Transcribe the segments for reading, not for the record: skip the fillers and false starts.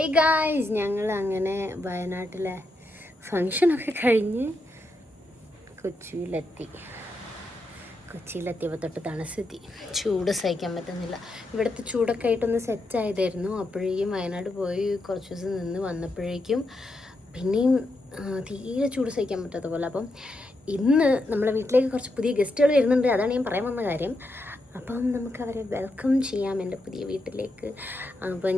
Hey guys, ഞങ്ങൾ അങ്ങനെ വയനാട്ടിലെ ഫംഗ്ഷനൊക്കെ കഴിഞ്ഞ് കൊച്ചിയിലെത്തിയപ്പോൾ തൊട്ട് തണുത്തെത്തി. ചൂട് സഹിക്കാൻ പറ്റുന്നില്ല. ഇവിടുത്തെ ചൂടൊക്കെ ആയിട്ടൊന്ന് സെറ്റായതായിരുന്നു. അപ്പോഴേക്കും വയനാട് പോയി കുറച്ച് ദിവസം നിന്ന് വന്നപ്പോഴേക്കും പിന്നെയും തീരെ ചൂട് സഹിക്കാൻ പറ്റാത്ത പോലെ. അപ്പം ഇന്ന് നമ്മളെ വീട്ടിലേക്ക് കുറച്ച് പുതിയ ഗസ്റ്റുകൾ വരുന്നുണ്ട്. അതാണ് ഞാൻ പറയാൻ വന്ന കാര്യം. അപ്പം നമുക്ക് അവരെ വെൽക്കം ചെയ്യാം എൻ്റെ പുതിയ വീട്ടിലേക്ക്. അപ്പോൾ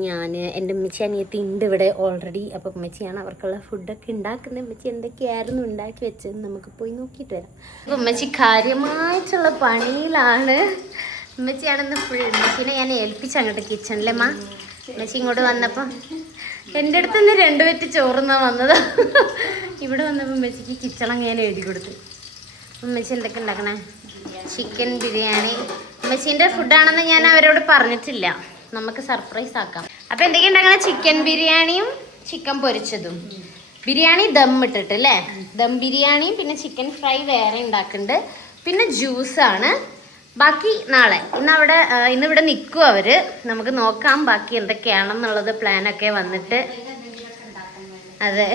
എൻ്റെ ഉമ്മച്ചി അനിയത്തി ഉണ്ട് ഇവിടെ ഓൾറെഡി. അപ്പോൾ ഉമ്മച്ചിയാണ് അവർക്കുള്ള ഫുഡൊക്കെ ഉണ്ടാക്കുന്നത്. ഉമ്മച്ചി എന്തൊക്കെയായിരുന്നു ഉണ്ടാക്കി വെച്ചതെന്ന് നമുക്ക് പോയി നോക്കിയിട്ട് വരാം. അപ്പോൾ ഉമ്മച്ചി കാര്യമായിട്ടുള്ള പണിയിലാണ്. ഉമ്മച്ചിയാണെന്ന് ഉമ്മച്ചീനെ ഞാൻ ഏൽപ്പിച്ചു അങ്ങോട്ട് കിച്ചണിലമ്മ. ഉമ്മച്ചി ഇങ്ങോട്ട് വന്നപ്പോൾ എൻ്റെ അടുത്ത് നിന്ന് 2 വെറ്റ് ചോറുന്നാണ് വന്നത്. ഇവിടെ വന്നപ്പോൾ ഉമ്മച്ചിക്ക് കിച്ചണങ്ങ് ഞാൻ എഴുതി കൊടുത്തു. ഉമ്മച്ചി എന്തൊക്കെ ഉണ്ടാക്കണേ? ചിക്കൻ ബിരിയാണി. ഉമ്മച്ചീൻ്റെ ഫുഡാണെന്ന് ഞാൻ അവരോട് പറഞ്ഞിട്ടില്ല. നമുക്ക് സർപ്രൈസ് ആക്കാം. അപ്പോൾ എന്തൊക്കെ ഉണ്ടാക്കണേ? ചിക്കൻ ബിരിയാണിയും ചിക്കൻ പൊരിച്ചതും. ബിരിയാണി ദം ഇട്ടിട്ട് അല്ലേ? ദം ബിരിയാണിയും പിന്നെ ചിക്കൻ ഫ്രൈ വേറെ ഉണ്ടാക്കുന്നുണ്ട്. പിന്നെ ജ്യൂസാണ്. ബാക്കി നാളെ. ഇന്നിവിടെ നിൽക്കും അവർ. നമുക്ക് നോക്കാം ബാക്കി എന്തൊക്കെയാണെന്നുള്ളത്. പ്ലാനൊക്കെ വന്നിട്ട്. അതെ,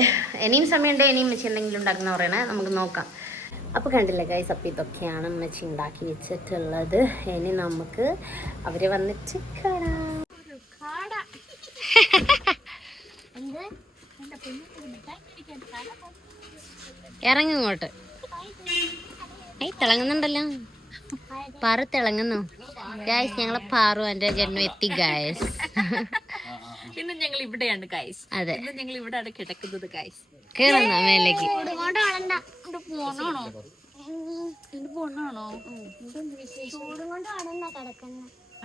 ഇനിയും സമയമുണ്ട്. ഇനിയും ഉമ്മച്ചി എന്തെങ്കിലും ഉണ്ടാക്കുന്ന പറയണേ. നമുക്ക് നോക്കാം. അപ്പോൾ കണ്ടില്ല ഗൈസ്, അപ്പോൾ ഇതൊക്കെയാണ് ഉമ്മച്ചി ഉണ്ടാക്കി വെച്ചിട്ടുള്ളത്. ഇനി നമുക്ക് അവരെ വന്നിട്ട് കാണാം. ഇറങ്ങിങ്ങോട്ട്. തിളങ്ങുന്നുണ്ടല്ലോ. പാറു തിളങ്ങുന്നു ഗൈസ്. ഞങ്ങളെ പാറു എൻ്റെ ജന്മം എത്തി ഗൈസ്. ഇന്ന് ഞങ്ങൾ ഇവിടെയാണ് ഗൈസ്. അതെ, ഞങ്ങൾ ഇവിടെയാണ് കിടക്കുന്നത് ഗൈസ്. കേറുന്ന മേലേക്ക്.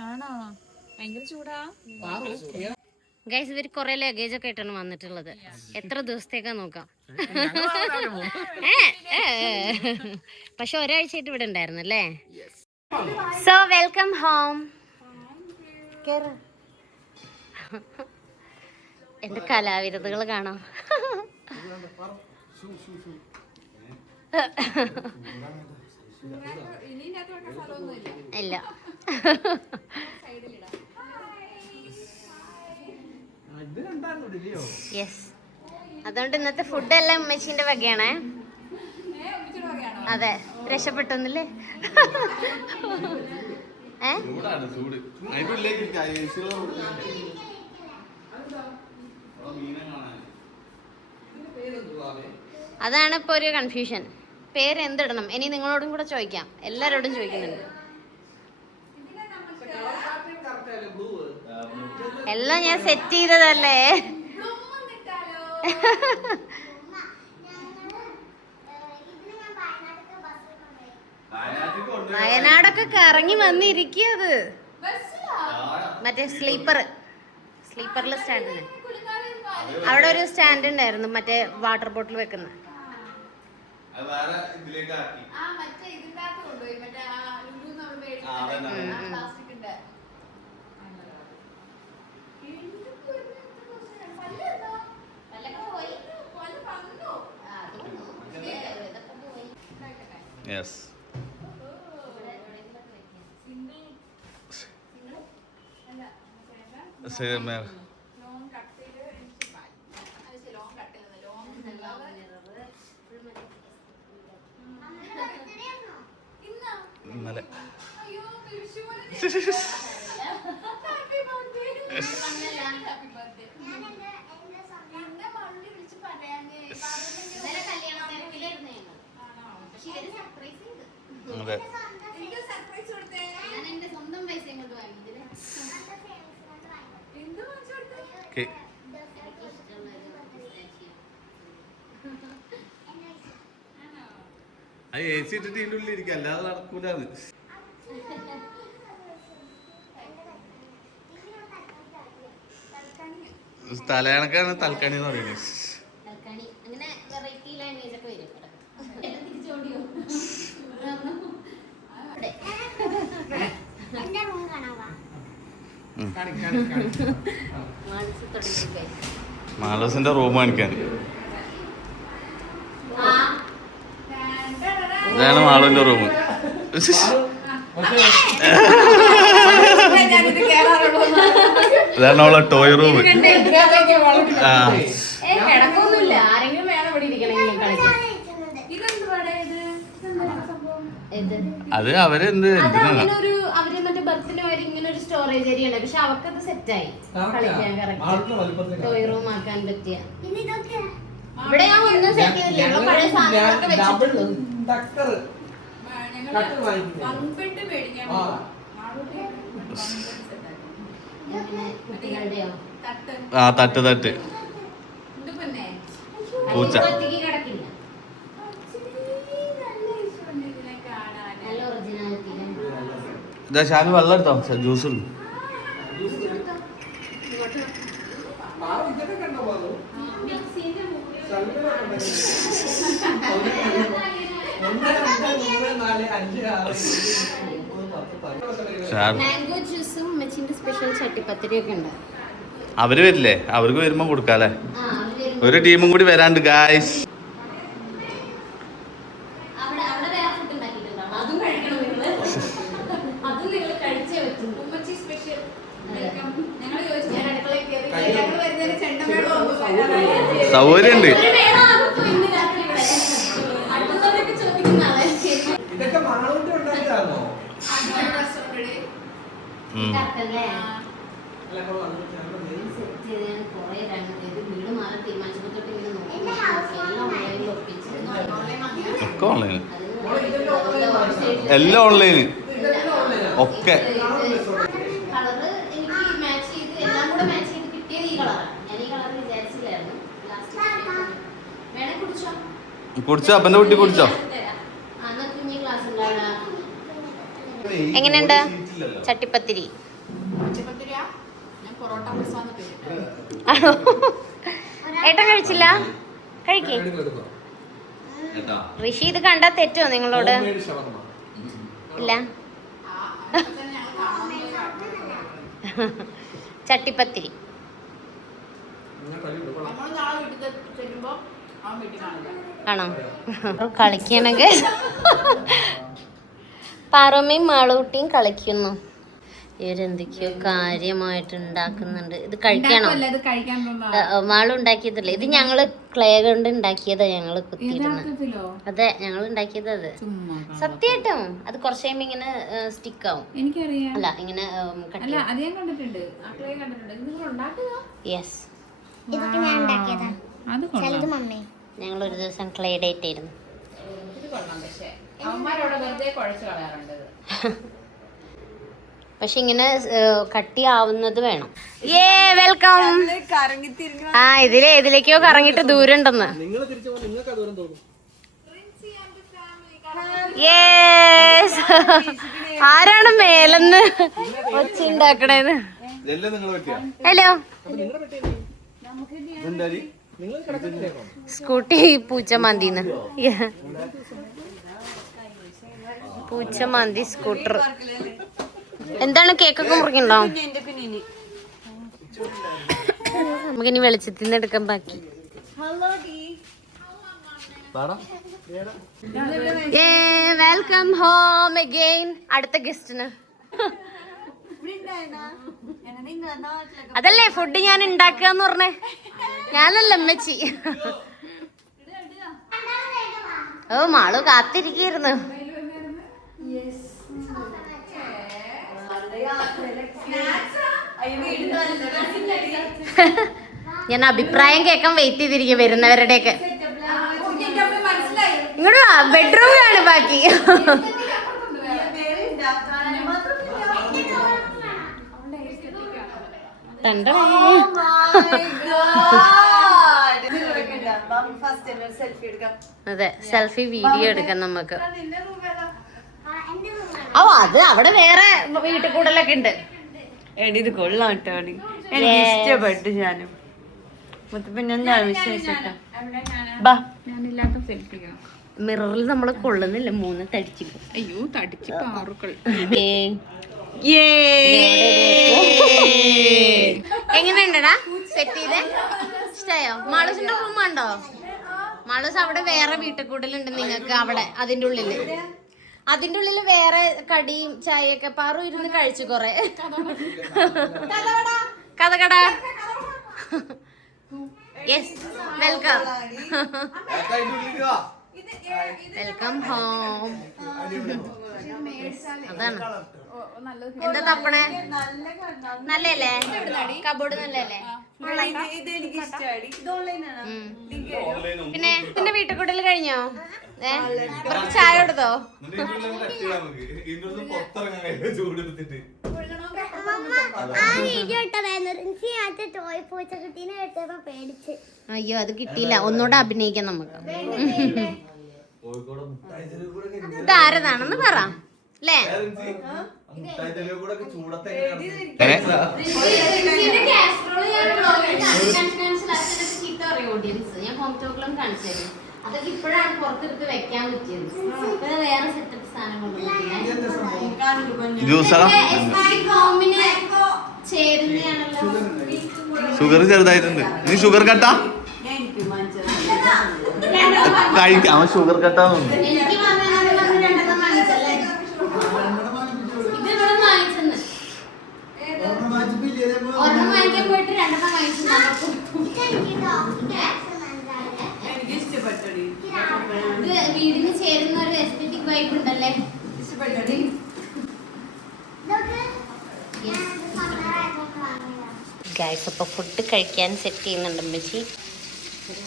ആണോ? ഭയങ്കര ചൂടാ ഗൈസ്. ഇവർ കുറെ ലഗേജ് ഒക്കെ ആയിട്ടാണ് വന്നിട്ടുള്ളത്. എത്ര ദിവസത്തേക്കാ നോക്കാം. പക്ഷെ ഒരാഴ്ചയായിട്ട് ഇവിടെ ഉണ്ടായിരുന്നല്ലേ. So welcome home. എന്റെ കലാവിരുതുകൾ കാണാം. ഇല്ല. യെസ്, അതുകൊണ്ട് ഇന്നത്തെ ഫുഡ് എല്ലാം ഉമ്മച്ചീന്റെ വകയാണേ. അതെ, രക്ഷപ്പെട്ടൊന്നില്ലേ? അതാണ് ഇപ്പൊ ഒരു കൺഫ്യൂഷൻ. പേര് എന്തിടണം? ഇനി നിങ്ങളോടും കൂടെ ചോദിക്കാം. എല്ലാരോടും ചോദിക്കുന്നുണ്ട്. എല്ലാം ഞാൻ സെറ്റ് ചെയ്തതല്ലേ. വയനാടൊക്കെ കറങ്ങി വന്നിരിക്കത്. മറ്റേ സ്ലീപ്പറിൽ സ്റ്റാൻഡിന് അവിടെ ഒരു സ്റ്റാൻഡ് ഉണ്ടായിരുന്നു, മറ്റേ വാട്ടർ ബോട്ടിൽ വെക്കുന്ന. യെസ്. ഇന്നലെ അതെ. അത് AC ഇട്ടിട്ട് ഇതിൻ്റെ ഉള്ളിൽ ഇരിക്കും, അല്ലാതെ നടക്കൂലാന്ന്. തലയണക്കാണ് തൽക്കണി എന്ന് പറയുന്നത്. മാളസിന്റെ റൂം കാണിക്കാൻ. ഇതാണ് മാളുവിന്റെ റൂം. ഞാനിത് കേറാറുള്ളൂ. ഇതാണ് അവളെ ടോയ് റൂം. ആ കിടക്കൊന്നുമില്ല, ആരെങ്കിലും വേണം ഇവിടെ ഇരിക്കണമെങ്കിൽ കളിക്കാൻ. അത് അവരെന്ത് അത് അങ്ങനെ ഒരു അവര് മറ്റേ ബർത്തിന് വരെ ഇങ്ങനെ ഒരു സ്റ്റോറേജ് ഏരിയ ഉണ്ട്, പക്ഷെ അവർക്കത് സെറ്റായി കളിക്കാൻ കറക്റ്റ് ടോയ് റൂം ആക്കാൻ പറ്റിയ. ഇവിടെ ഞാൻ ഒന്നും സെറ്റ് ചെയ്തില്ല, ഇവിടെ പഴയ സാധനങ്ങളൊക്കെ വെച്ചിട്ടുള്ളൂ. ആ തട്ട് പൂച്ച. ഒറ്റയ്ക്ക് കിടക്കില്ല, നല്ല ഒറിജിനാലിറ്റി. ഇതാ ഷാമി വെള്ളം എടുത്തോ, ജ്യൂസ് ഉണ്ട്. മാംഗോ ജ്യൂസും മെച്ചിന്റെ സ്പെഷ്യൽ ചട്ടിപ്പത്തിരിയൊക്കെ ഉണ്ട്. അവര് വരില്ലേ? അവർക്ക് വരുമ്പോ കൊടുക്കാല്ലേ. ആ, അവര് വരുമ്പോ ഒരു ടീമും കൂടി വരാണ്ട് ഗായ്സ്. അവിടെ വേറെ ഫുഡ് ഉണ്ടാക്കിയിട്ടുണ്ടോ? അതും കഴിക്കണം നിങ്ങള്. അതും നിങ്ങൾ കഴിച്ചേ പറ്റുള്ളൂ. ഉമ്മച്ചി സ്പെഷ്യൽ. ഞാൻ അടുക്കളയിൽ കയറി സൗകര്യണ്ട്. ഒരു വേള ആകും ഇന്ന് രാത്രി ഇവിടെ. അടുത്ത സമയത്ത് ചോദിക്കുന്ന ആളെ. ഇതൊക്കെ മാളൂട്ടി ഉണ്ടാക്കിയതാണോ? കറക്റ്റല്ലേ? അല്ല, അപ്പൊ വന്നിട്ട് സെറ്റ് ചെയ്ത് ഞാൻ കുറേ ഇത് വീട് മാറി തീരുമാനിച്ചപ്പോൾ തൊട്ട് ഇങ്ങനെ നോക്കി എല്ലാം ഓൺലൈനിൽ ഒപ്പിച്ച് ഒക്കെ ഓൺലൈന്, എല്ലാം ഓൺലൈന് ഒക്കെ. കളറ് എനിക്ക് മാച്ച് ചെയ്ത് എല്ലാം കൂടെ മാച്ച് ചെയ്ത് കിട്ടിയത് ഈ കളറാണ്. ഞാൻ ഈ കളർ വിചാരിച്ചില്ലായിരുന്നു. വേണേ കുടിച്ചോ, അപ്പന്റെ കുട്ടി കുടിച്ചോ. അന്ന് കുഞ്ഞി ക്ലാസ് ഉണ്ടാവുക. എങ്ങനെയുണ്ട് ചട്ടിപ്പത്തിരി? ഏട്ടൻ കഴിച്ചില്ല? കഴിക്കേ. ഋഷി ഇത് കണ്ടാ തെറ്റോ നിങ്ങളോട്? ഇല്ല. ചട്ടിപ്പത്തിരി ആണോ? കളിക്കണെങ്കിൽ പാറമ്മയും മാളൂട്ടിയും കളിക്കുന്നു. ഇവരെന്തൊക്കെയോ കാര്യമായിട്ട് ഉണ്ടാക്കുന്നുണ്ട്. ഇത് കഴിക്കണോ? മാളു ഉണ്ടാക്കിയതല്ലേ ഇത്? ഞങ്ങള് ക്ലേ കൊണ്ട് ഉണ്ടാക്കിയതാ, ഞങ്ങള് കുത്തിയിരുന്നത്. അതെ, ഞങ്ങൾ ഉണ്ടാക്കിയത്. അത് സത്യമായിട്ടും അത് കുറച്ച് കഴിയുമ്പോ ഇങ്ങനെ സ്റ്റിക്ക് ആവും. എനിക്കറിയാം. അല്ല ഇങ്ങനെ യെസ്, ഞങ്ങൾ ഒരു ദിവസം ക്ലേ ഡേറ്റ് ആയിരുന്നു. പക്ഷെ ഇങ്ങനെ കട്ടിയാവുന്നത് വേണം. വെൽക്കം. ആ ഇതിലേക്കോ കറങ്ങിട്ട് ദൂരം ഉണ്ടെന്ന്. ആരാണ് മേലെന്ന് ഒച്ച ഉണ്ടാക്കണേന്ന്? ഹലോ. സ്കൂട്ടി പൂച്ച മാന്തിന്ന്. പൂച്ച മാന്തി സ്കൂട്ടർ. എന്താണ്, കേക്കൊക്കെ മുറിക്കണ്ടോ? നമുക്കിനി വെളിച്ചത്തിൽ നിന്ന് എടുക്കാൻ ബാക്കി. Welcome home again. അടുത്ത ഗസ്റ്റിന് അതല്ലേ ഫുഡ് ഞാൻ ഉണ്ടാക്കാന്ന് പറഞ്ഞേ. ഞാനല്ല അമ്മച്ചി. ഓ മാളു കാത്തിരിക്കുന്നു. ഞാൻ അഭിപ്രായം കേൾക്കാൻ വെയിറ്റ് ചെയ്തിരിക്കും വരുന്നവരുടെയൊക്കെ. ഇങ്ങോട്ട് വാ, ബെഡ്റൂമിലാണ് ബാക്കി. അതെ, സെൽഫി വീഡിയോ എടുക്കാം നമുക്ക്. ഓ അത് അവിടെ വേറെ വീട്ടിൽ കൂടലൊക്കെ ഉണ്ട്. എടി ഇത് കൊള്ളാം കേട്ടോ. എനിക്ക് ഇഷ്ടപ്പെട്ടു. ഞാനും ഞാൻ വിശ്വസിച്ചിട്ടാ. ഞാനില്ലാത്ത സെൽഫി മിററിൽ നമ്മൾ കൊള്ളുന്നില്ല, 3 തടിച്ചു. അയ്യോ തടിച്ച് പാറുക്കൾ. എങ്ങനെയുണ്ടടാ സെറ്റ് ചെയ്തേ? ഇഷ്ടായോ? മാളൂസിന്റെ റൂം ഉണ്ടോ? മാളൂസ് അവിടെ വേറെ വീട്ടിൽ കൂടലുണ്ട് നിങ്ങൾക്ക് അവിടെ അതിന്റെ ഉള്ളില്. അതിന്റെ ഉള്ളിൽ വേറെ കടിയും ചായയൊക്കെ പാറു ഇരുന്ന് കഴിച്ചു കൊറേ. കഥകട. Yes, welcome. Welcome home. അതാണ്. എന്താ തപ്പണേ? നല്ലല്ലേ? കബോർഡ് നല്ലല്ലേ? പിന്നെ പിന്നെ വീട്ടിൽ കൂടൽ കഴിഞ്ഞോ? കുറച്ച് ചായ കൊടുത്തോ? അയ്യോ, അത് കിട്ടിയില്ല. ഒന്നുകൂടെ അഭിനയിക്കാം നമുക്ക്. ഇതാരതാണെന്ന് പറ അല്ലേ? ഞാൻ ഹോംടോക്കിലും കാണിച്ചു. അതൊക്കെ ഇപ്പോഴാണ് പുറത്തെടുത്ത് വെക്കാൻ പറ്റിയത്. വേറെ സെറ്റപ്പ് സാധനങ്ങളൊന്നും ചേരുന്നതാണല്ലോ. ഷുഗർ ചെറുതായിട്ടുണ്ട്. നീ ഷുഗർ കട്ടാ കഴിക്കാം. അവൻ ഷുഗർ കട്ടാന്നുണ്ട്. ഒരെണ്ണം വാങ്ങിക്കാൻ പോയിട്ട് രണ്ടെണ്ണം വാങ്ങിച്ചു. വീടിന് ചേരുന്ന ഒരു എസ്തെറ്റിക് വൈബ് ഉണ്ടല്ലേ? ഗൈസ്, അപ്പോൾ ഫുഡ് കഴിക്കാൻ സെറ്റ് ചെയ്യുന്നുണ്ട് അമ്മച്ചി.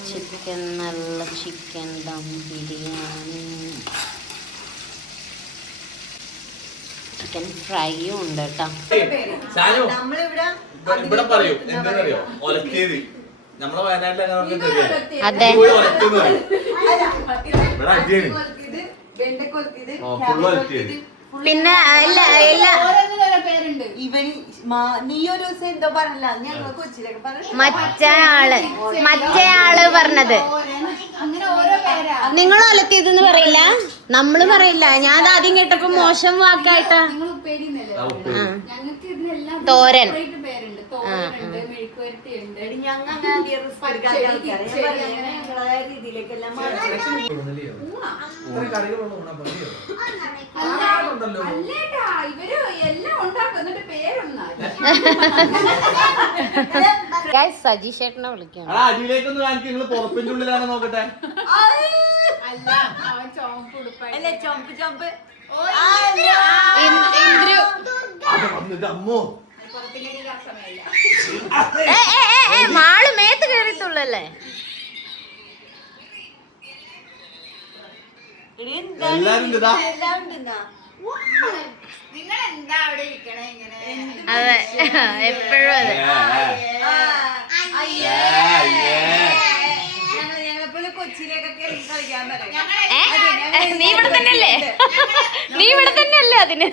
ചിക്കൻ, നല്ല ചിക്കൻ ദം ബിരിയാണി, ചിക്കൻ ഫ്രൈയും ഉണ്ട് കേട്ടോ. ഇവിടെ പറയും എന്താണെന്നറിയോ? ഒലക്കേരി. നമ്മളെ വയനാട്ടിലെ അതെ. പിന്നെ ഇല്ല ഇല്ല, മറ്റേയാള് പറഞ്ഞത് നിങ്ങൾ ഒലത്തിയതെന്ന് പറയില്ല, നമ്മള് പറയില്ല. ഞാൻ ആദ്യം കേട്ടപ്പോ മോശം വാക്കായിട്ടാ. തോരൻ. സജീഷ് ചേട്ടനെ വിളിക്കാം. അടിയിലേക്കൊന്ന് കാണിക്കും. നിങ്ങൾ പുറപ്പിന്റെ ഉള്ളിലാണ് നോക്കട്ടെ. അമ്മോ, മാള് മേത്ത് കേറിയിട്ടുള്ളല്ലേ? എല്ലാരും അതെ, എപ്പോഴും അതെ. നീ ഇവിടെ തന്നെയല്ലേ? നീ ഇവിടെ തന്നെയല്ലേ? അതിന്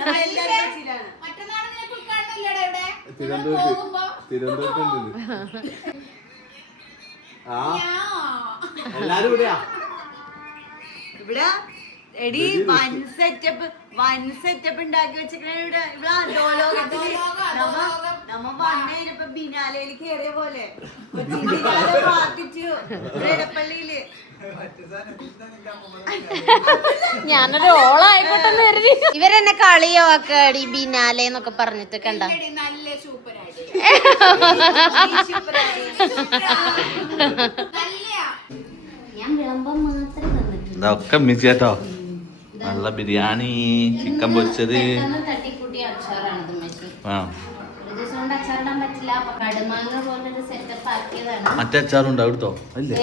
എല്ലാരും ഇവിടെയാ. ഇവിടെ എടി വൺ സെറ്റപ്പ് ഉണ്ടാക്കി വെച്ചിട്ട് ഇവിടെ നമ്മ വന്നേരപ്പോ ബിനാലയിൽ കേറിയ പോലെ പാർട്ടിച്ചു ഇടപ്പള്ളിയില്. ഞാനൊരു ഓളായിക്കോട്ടെന്ന് കരുതി. ഇവരെന്നെ കളിയോ ആക്കടി ബിനാലെ എന്നൊക്കെ പറഞ്ഞിട്ട് കണ്ട. ഞാൻ വിളമ്പം മാത്രം ഇതൊക്കെ മിച്ചേട്ടോ. നല്ല ബിരിയാണി, ചിക്കൻ പൊരിച്ചത്. തട്ടിക്കൂട്ടിയ അച്ചാറാണ് മെസ്സി. ആ, അച്ചാറിടാൻ പറ്റില്ല. അപ്പൊ കടുമാങ്ങ പോലൊരു സെറ്റപ്പ് ആക്കിയതാണ്. മറ്റേ അച്ചാറുണ്ടോ അവിടുത്തോ?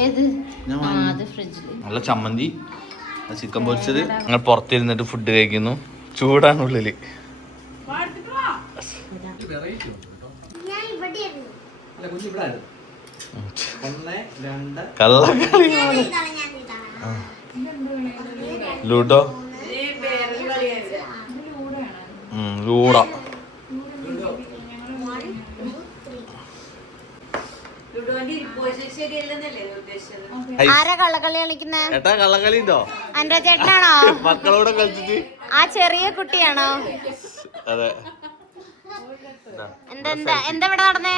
ഏത്? അത് ഫ്രിഡ്ജില്. നല്ല ചമ്മന്തി, ചിക്കൻ പൊരിച്ചത്. ഞങ്ങൾ പുറത്തിരുന്നിട്ട് ഫുഡ് കഴിക്കുന്നു. ചൂടാണ് ഉള്ളില്. കള്ളക്കളി, ലൂഡോ, ലൂഡോ. ആരാ കള്ളക്കളി കളിക്കുന്നേ? ഏട്ടാ കള്ളക്കളി ഉണ്ടോ? അന്റെ ചേട്ടനാണോ? മക്കളോടെ കളിച്ചിട്ട്. ആ ചെറിയ കുട്ടിയാണോ? അതെ. എന്താ എന്താ ഇവിടെ നടന്നേ?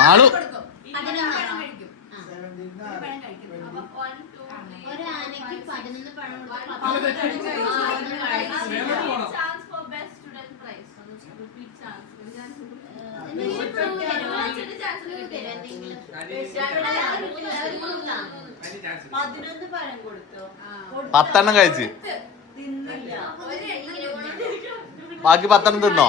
മാളു ഒരു ആനയ്ക്ക് 11 പഴം പതിനൊന്ന് പഴം കൊടുത്തോ 10 എണ്ണം കഴിച്ച് തിന്നില്ല ബാക്കി 10 എണ്ണം തിന്നോ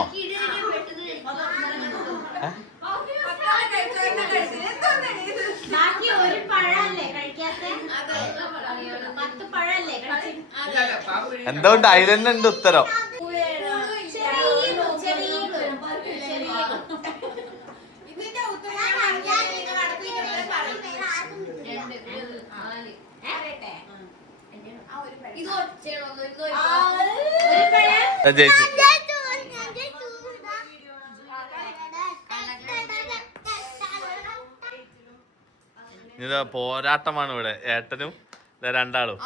ബാക്കി ഒരു പഴല്ലേ കഴിക്കാത്ത 10 പഴല്ലേ എന്തുകൊണ്ട് അതിലെന്നെ ഉണ്ട് ഉത്തരം ജയിച്ചു ഇതാ പോരാട്ടമാണ് ഇവിടെ ഏട്ടനും രണ്ടാളും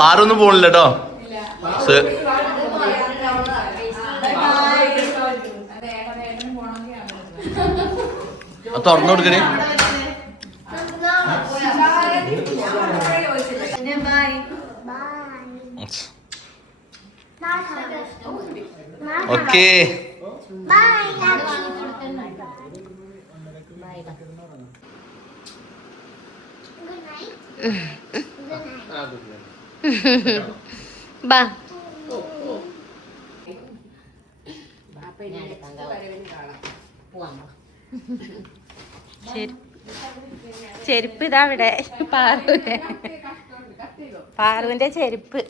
പാറൊന്നും പോണില്ല കേട്ടോ തുറന്നു കൊടുക്കണേ ഓക്കേ ബാ ചെരുപ്പ് ഇതാ ഇവിടെ പാറുവിന്റെ ചെരുപ്പ്